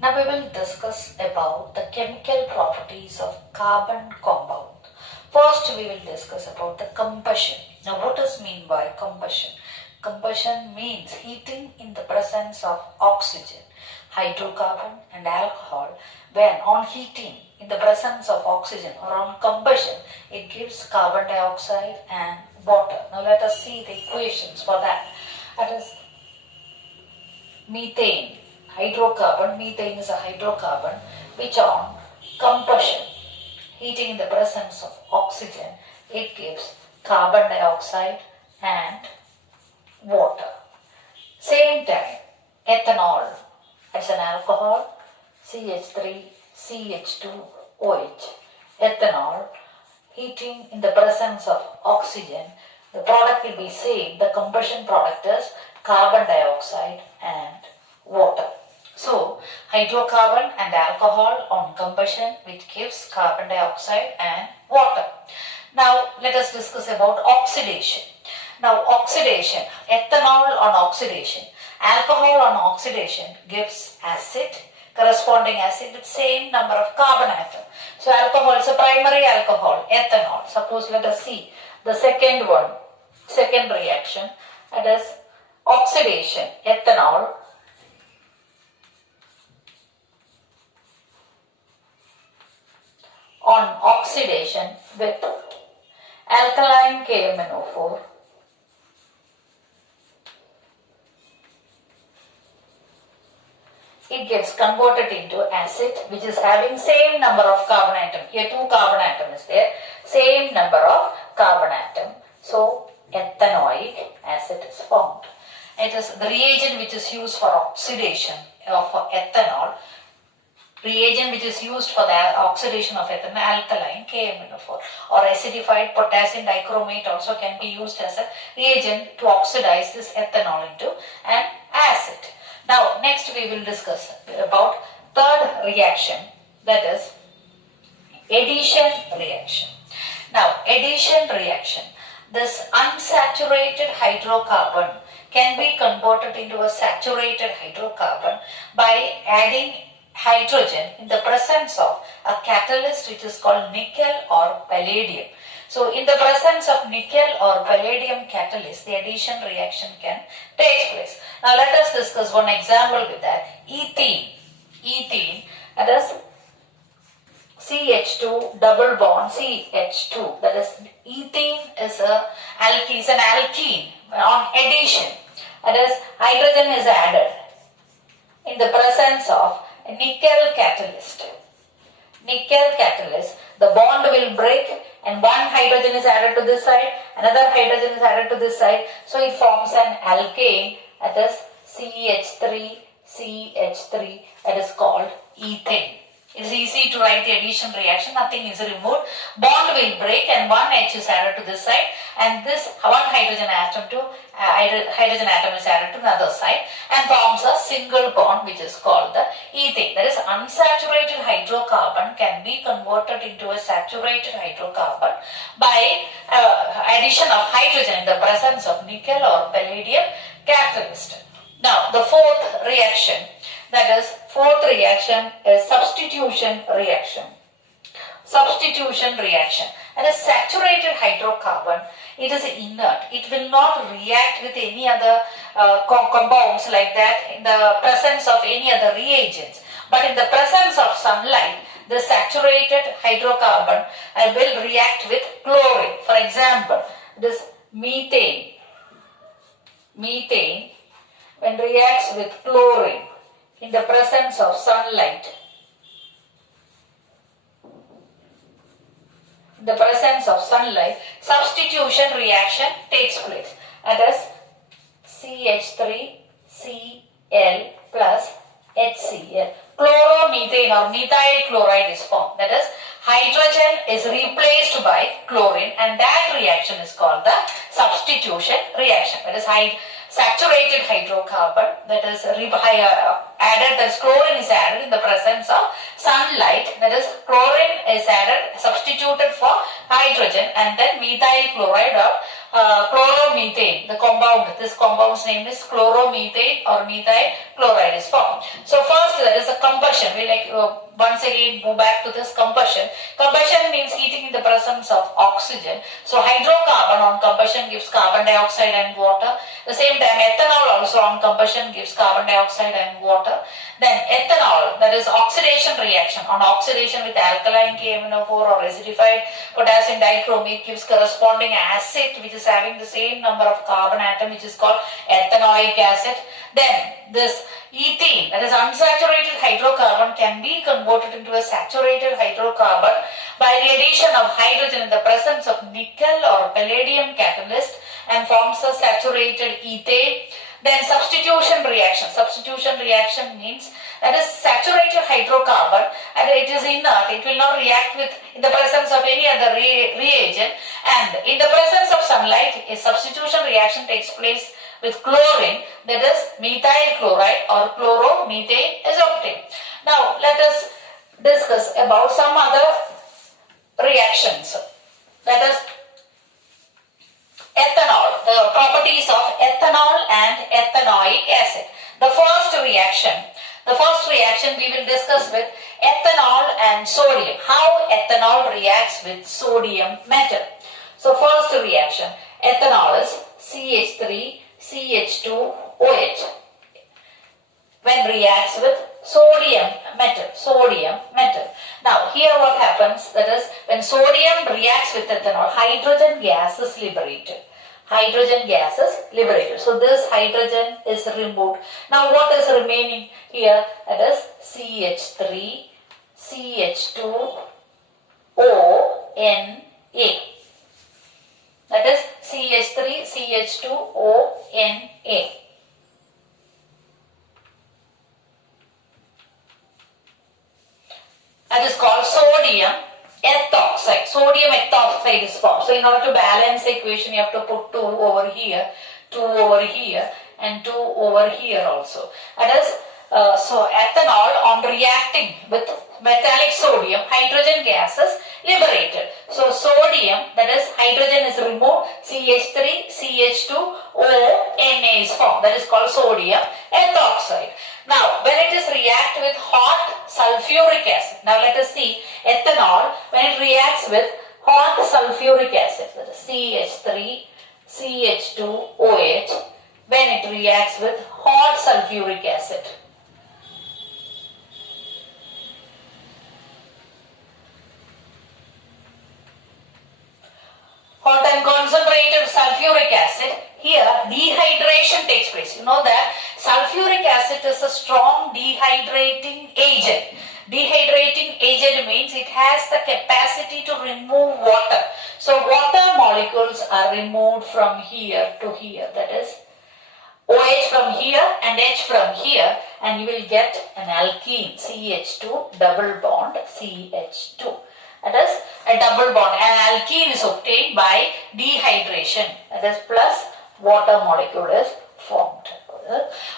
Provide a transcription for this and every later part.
Now we will discuss about the chemical properties of carbon compound. First we will discuss about the combustion. Now what does mean by combustion? Combustion means heating in the presence of oxygen, hydrocarbon and alcohol. When on heating in the presence of oxygen or on combustion, it gives carbon dioxide and water. Now let us see the equations for that. That is methane, hydrocarbon. Methane is a hydrocarbon which on combustion, heating in the presence of oxygen, it gives carbon dioxide and water. Same time, ethanol as an alcohol, CH3, CH2OH. Ethanol, heating in the presence of oxygen, the product will be same. The combustion product is carbon dioxide and water. So, hydrocarbon and alcohol on combustion, which gives carbon dioxide and water. Now, let us discuss about oxidation. Now, oxidation, ethanol on oxidation, alcohol on oxidation gives acid, corresponding acid with same number of carbon atom. So, alcohol is a primary alcohol, ethanol. Suppose let us see the second one, second reaction, that is oxidation, ethanol on oxidation with alkaline KMnO4 it gets converted into acid, which is having same number of carbon atom. Here 2 carbon atom is there, same number of carbon atom. So ethanoic acid is formed. It is the reagent which is used for oxidation of ethanol. Reagent which is used for the oxidation of ethanol, alkaline KMnO4, or acidified potassium dichromate also can be used as a reagent to oxidize this ethanol into an acid. Now next we will discuss about third reaction, that is addition reaction. Now addition reaction, this unsaturated hydrocarbon can be converted into a saturated hydrocarbon by adding hydrogen in the presence of a catalyst which is called nickel or palladium. So in the presence of nickel or palladium catalyst, the addition reaction can take place. Now let us discuss one example with that. Ethene. Ethene, that is CH2 double bond CH2, that is ethene is an alkene on addition, that is hydrogen is added in the presence of a nickel catalyst. Nickel catalyst, the bond will break and one hydrogen is added to this side, another hydrogen is added to this side, so it forms an alkane, that is CH3, CH3, that is called ethane. It is easy to write the addition reaction, nothing is removed. Bond will break and one H is added to this side and this one hydrogen atom is added to another side and forms a single bond which is called the ethane. That is unsaturated hydrocarbon can be converted into a saturated hydrocarbon by addition of hydrogen in the presence of nickel or palladium catalyst. Now the fourth reaction, that is fourth reaction is substitution reaction. Substitution reaction. And a saturated hydrocarbon, it is inert. It will not react with any other compounds like that in the presence of any other reagents. But in the presence of sunlight, the saturated hydrocarbon will react with chlorine. For example, this methane. Methane, when reacts with chlorine in the presence of sunlight, in the presence of sunlight, substitution reaction takes place. That is CH3, Cl plus HCl. Chloromethane or methyl chloride is formed. That is hydrogen is replaced by chlorine and that reaction is called the substitution reaction. That is saturated hydrocarbon, that is added, that chlorine is added in the presence of sunlight, that is chlorine is added, substituted for hydrogen and then methyl chloride or chloromethane, the compound, this compound's name is chloromethane or methyl chloride is formed. So first there is a combustion. We once again go back to this combustion. Combustion means heating in the presence of oxygen. So hydrocarbon on combustion gives carbon dioxide and water. At the same time ethanol also on combustion gives carbon dioxide and water. Then ethanol, that is oxidation reaction. On oxidation with alkaline KMnO4 or acidified potassium dichromate gives corresponding acid which is having the same number of carbon atom which is called ethanoic acid. Then this ethane, that is unsaturated hydrocarbon, can be converted into a saturated hydrocarbon by the addition of hydrogen in the presence of nickel or palladium catalyst and forms a saturated ethane. Then substitution reaction. Substitution reaction means that is saturated hydrocarbon and it is inert. It will not react with in the presence of any other reagent, and in the presence of sunlight a substitution reaction takes place with chlorine, that is methyl chloride or chloromethane is obtained. Now let us discuss about some other reactions, that is ethanol, the properties of ethanol and ethanoic acid. The first reaction we will discuss with ethanol and sodium, how ethanol reacts with sodium metal. So first reaction, ethanol is CH3 CH2OH when reacts with sodium metal. Now here what happens, that is when sodium reacts with ethanol, hydrogen gas is liberated. So this hydrogen is removed. Now what is remaining here, that is CH3 CH2ONA. That is CH3 CH2ONA. That is called sodium ethoxide. Sodium ethoxide is formed. So in order to balance the equation, you have to put 2 over here, 2 over here, and 2 over here also. That is, so ethanol on reacting with metallic sodium, hydrogen gas is liberated. So sodium, that is hydrogen is removed, CH3 CH2ONA is formed. That is called sodium ethoxide. Now when it is react with hot sulfuric acid, now let us see ethanol when it reacts with hot sulfuric acid, that is CH3 CH2OH, when it reacts with hot sulfuric acid. Hot and concentrated sulfuric acid, here dehydration takes place. You know that sulfuric acid is a strong dehydrating agent. Dehydrating agent means it has the capacity to remove water. So water molecules are removed from here to here, that is OH from here and H from here, and you will get an alkene, CH2 double bond CH2. That is a double bond. An alkene is obtained by dehydration. That is plus water molecule is formed.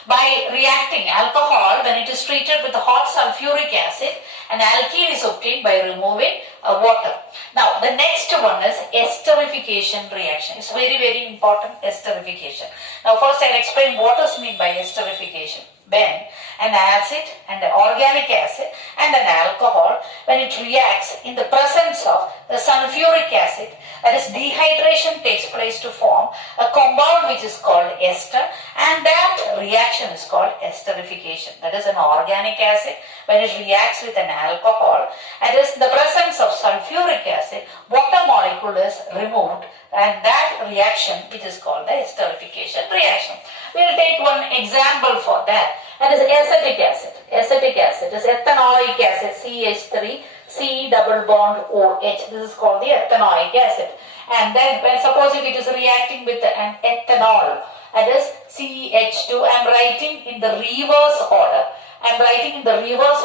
By reacting alcohol, when it is treated with hot sulfuric acid, an alkene is obtained by removing water. Now the next one is esterification reaction. It's very, very important, esterification. Now first I'll explain what is meant by esterification. When an acid and an organic acid and an alcohol, when it reacts in the presence of the sulfuric acid, that is dehydration takes place to form a compound which is called ester, and that reaction is called esterification. That is an organic acid when it reacts with an alcohol, and is in the presence of sulfuric acid, water molecule is removed, and that reaction which is called the esterification reaction. We will take one example for that. That is acetic acid. Acetic acid is ethanoic acid, CH3 C double bond OH. This is called the ethanoic acid. And then when suppose if it is reacting with an ethanol, that is CH2, I am writing in the reverse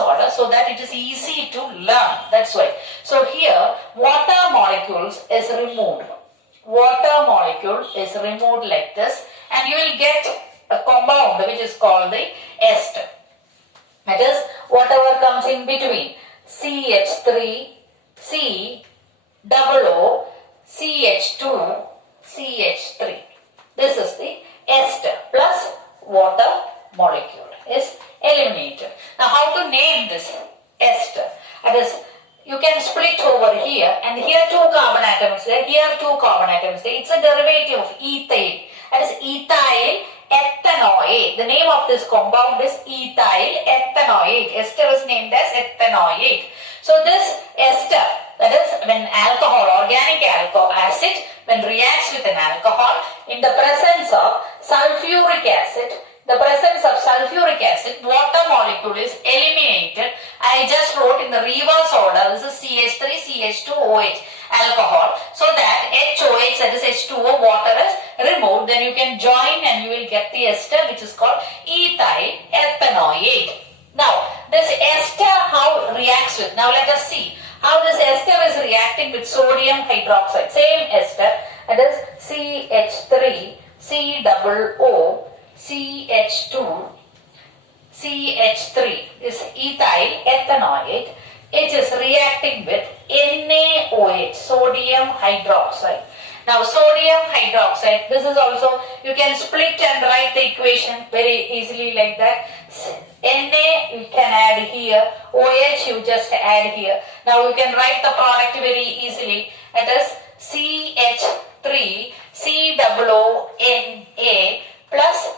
order. So that it is easy to learn. That's why. So here water molecules is removed. Water molecule is removed like this, and you will get a compound which is called the ester. That is whatever comes in between CH3 C double O CH2 CH3. This is the ester plus water molecule is eliminated. Now how to name this ester? That is, you can split over here and here 2 carbon atoms there, here 2 carbon atoms there. It's a derivative of ethane. That is ethyl ethanoate. The name of this compound is ethyl ethanoate. Ester is named as ethanoate. So this ester, that is when alcohol, organic acid, when reacts with an alcohol in the presence of sulfuric acid, water molecule is eliminated. I just wrote in the reverse order. This is CH3, CH2OH, alcohol. So that HOH, that is H2O, water is removed. Then you can join and you will get the ester, which is called ethyl ethanoate. Now, this ester how reacts with? Now let us see how this ester is reacting with sodium hydroxide. Same ester, that is CH3, COO, CH2, CH3 is ethyl ethanoate. It is reacting with NaOH, sodium hydroxide. Now sodium hydroxide, this is also, you can split and write the equation very easily like that. Na you can add here, OH you just add here. Now you can write the product very easily. That is CH3 COONA plus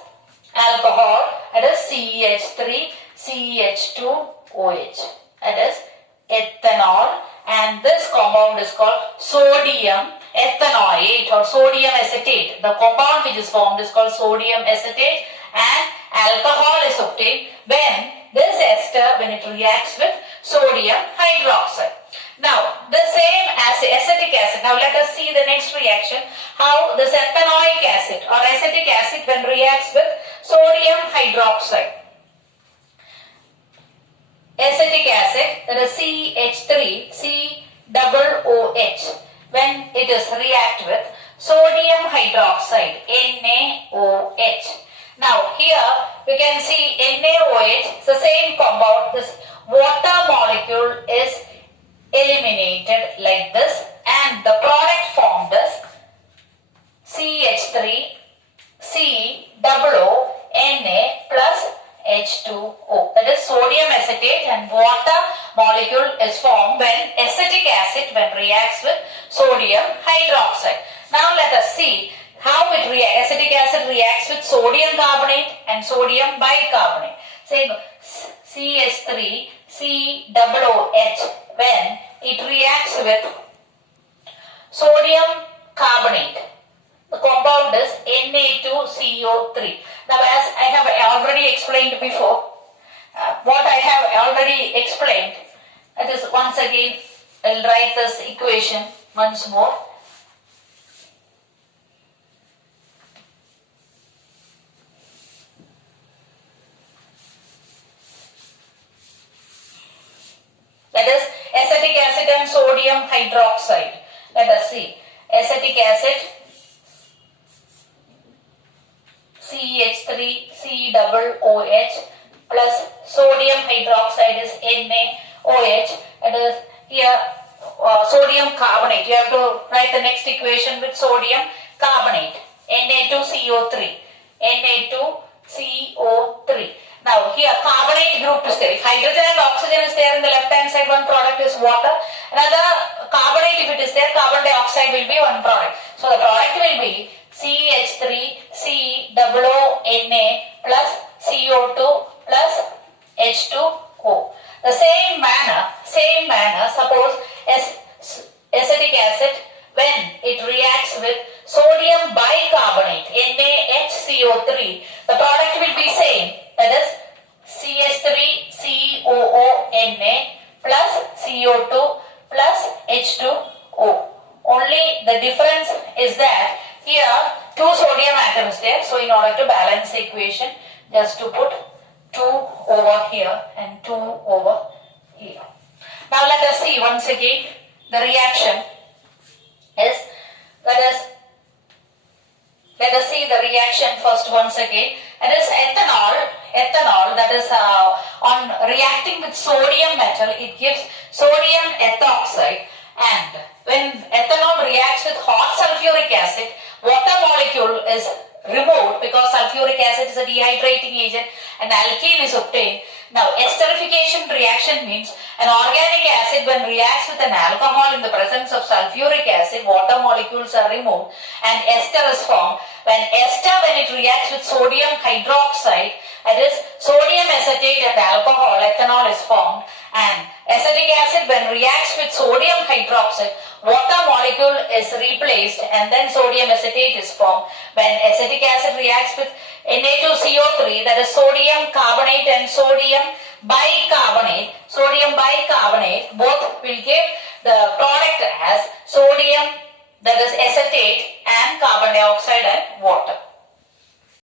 alcohol, that is CH3 CH2OH, that is ethanol, and this compound is called sodium ethanoate or sodium acetate. The compound which is formed is called sodium acetate, and alcohol is obtained when this ester, when it reacts with sodium hydroxide. Now the same as acetic acid. Now let us see the next reaction, how this ethanoic acid or acetic acid when reacts with sodium hydroxide. Acetic acid, that is CH3 COOH, when it is react with sodium hydroxide NaOH. Now here we can see NaOH, the same compound, this water molecule is eliminated like this, and the product formed is CH3 COONA plus H2O. That is sodium acetate, and water molecule is formed when acetic acid when reacts with sodium hydroxide. Now let us see how it reacts. Acetic acid reacts with sodium carbonate and sodium bicarbonate. Say CH3 COOH when it reacts with sodium carbonate. The compound is Na2CO3. Now as I have already explained before, what I have already explained, that is once again I will write this equation once more. That is acetic acid and sodium hydroxide. Let us see. Acetic acid CH3 COOH plus sodium hydroxide is NaOH. That is here sodium carbonate. You have to write the next equation with sodium carbonate. Na2CO3. Na2CO3. Now here carbonate group is there. If hydrogen and oxygen is there in the left hand side, one product is water. Another carbonate, if it is there, carbon dioxide will be one product. So the product will be CH3 COONA plus CO2 plus H2O. The same manner, suppose acetic acid when it reacts with sodium bicarbonate NaHCO3, the product will be same. That is CH3 COONA plus CO2 plus H2O. Only the difference is that here 2 sodium atoms there. So in order to balance the equation, just to put 2 over here and 2 over here. Now let us see once again the reaction is, let us see the reaction first once again. That is ethanol, that is on reacting with sodium metal, it gives sodium ethoxide, and when ethanol reacts with hot sulfuric acid, water molecule is removed because sulfuric acid is a dehydrating agent and alkene is obtained. Now, esterification reaction means an organic acid when reacts with an alcohol in the presence of sulfuric acid, water molecules are removed and ester is formed. When it reacts with sodium hydroxide, that is sodium acetate and alcohol, ethanol is formed. And acetic acid when reacts with sodium hydroxide, water molecule is replaced and then sodium acetate is formed. When acetic acid reacts with Na2CO3, that is sodium carbonate and sodium bicarbonate, both will give the product as sodium, that is acetate, and carbon dioxide and water.